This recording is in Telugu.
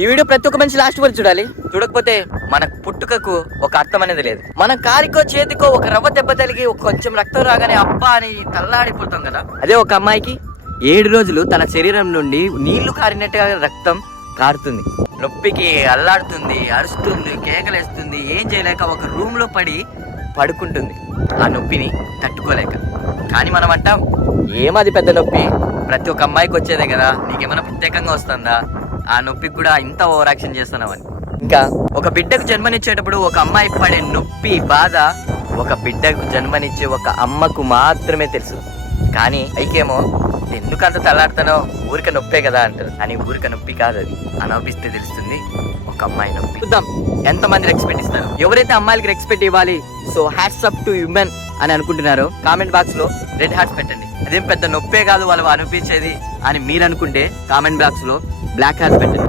ఈ వీడియో ప్రతి ఒక్క మనిషి లాస్ట్ వరకు చూడాలి. చూడకపోతే మన పుట్టుకకు ఒక అర్థం అనేది లేదు. మన కాలికో చేతికో ఒక రవ్వ దెబ్బ తగిలి ఒక కొంచెం రక్తం రాగానే అబ్బా అని తల్లాడిపోతాం కదా. అదే ఒక అమ్మాయికి 7 రోజులు తన శరీరం నుండి నీళ్లు కారినట్టుగా రక్తం కారుతుంది, నొప్పికి అల్లాడుతుంది, అరుస్తుంది, కేకలేస్తుంది, ఏం చేయలేక ఒక రూమ్ లో పడుకుంటుంది ఆ నొప్పిని తట్టుకోలేక. కానీ మనం అంటాం ఏమది పెద్ద నొప్పి, ప్రతి ఒక్క అమ్మాయికి వచ్చేదే కదా, నీకేమైనా ప్రత్యేకంగా వస్తుందా, ఆ నొప్పికి కూడా ఇంత ఓవర్ యాక్షన్ చేస్తున్నావని. ఇంకా ఒక బిడ్డకు జన్మనిచ్చేటప్పుడు ఒక అమ్మాయి పడే నొప్పి బాధ ఒక బిడ్డకు జన్మనిచ్చే ఒక అమ్మకు మాత్రమే తెలుసు. కానీ అయికేమో ఎందుకంత తల్లాడుతానో ఊరిక నొప్పే కదా అంటారు. కానీ ఊరిక నొప్పి కాదు, అది అనుభవిస్తే తెలుస్తుంది ఒక అమ్మాయి నొప్పి. చూద్దాం ఎంతమంది రెస్పెక్ట్ ఇస్తారు. ఎవరైతే అమ్మాయిలకి రెస్పెక్ట్ ఇవ్వాలి, so hats up to women అని అనుకుంటున్నారో కామెంట్ బాక్స్ లో రెడ్ హార్ట్స్ పెట్టండి. అదేం పెద్ద నొప్పే కాదు వాళ్ళు అనిపించేది అని మీరు అనుకుంటే కామెంట్ బాక్స్ లో బ్లాక్ హార్ట్స్ పెట్టండి.